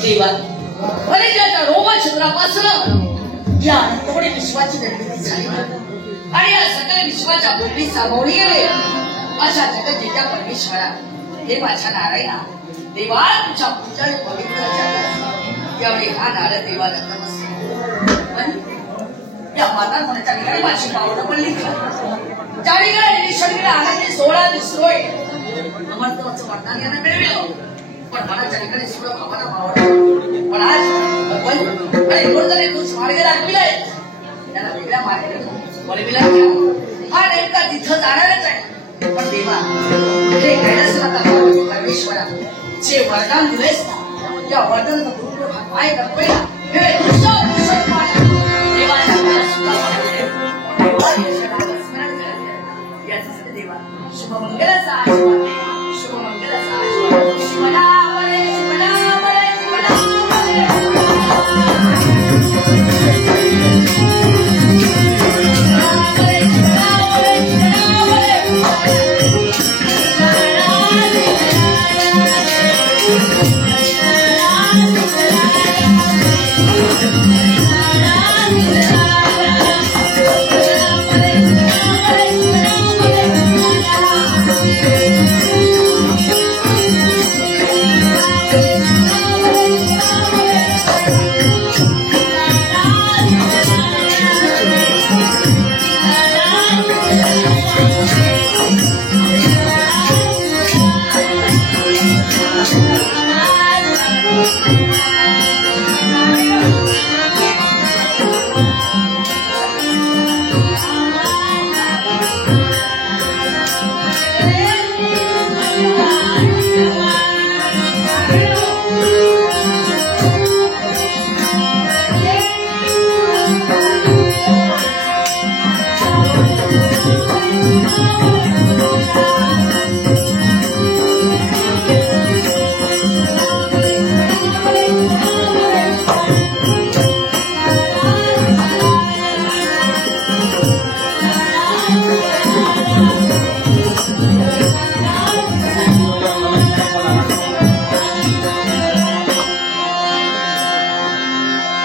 देवा अरे त्याच्या रोमछत्रापासून या अनंतकोटी विश्वाची निर्मिती झाली आणि या सगळ्या विश्वाच्या भूमी सामावली गेले अशा जगज्जेत्या परमेश्वरा हे माझ्या नारायणा देवा तुझ्या पूजा पवित्र जगात यावेळी हा नारद देवाला नमस्ते पण या माता कोणाच्या ठिकाणी माझी पावलं पडली त्या ठिकाणी शरीर आनंदी सोहळा दिसतोय अमरत्वाचं वरदान यांना मिळविलं पण मनाच्या ठिकाणी सुद्धा भावाला मावळलं पण आज भगवान आणि गुरुदाने तूच मार्ग दाखविलाय त्याला वेगळ्या मार्गाने बोलविला हा नेमका तिथं जाणारच आहे पण देवा हे कैलासनाथ परमेश्वरा जे वरदान दिलेस ना त्या वरदानाचा पूर्ण काय दाखवेला हे दुष्ट माझ्या देवाच्या याच्यासाठी देवा शुभमंगलाचा आशीर्वाद दे शुभमंगलाचा आशीर्वाद शुभनामरे शुभनामरे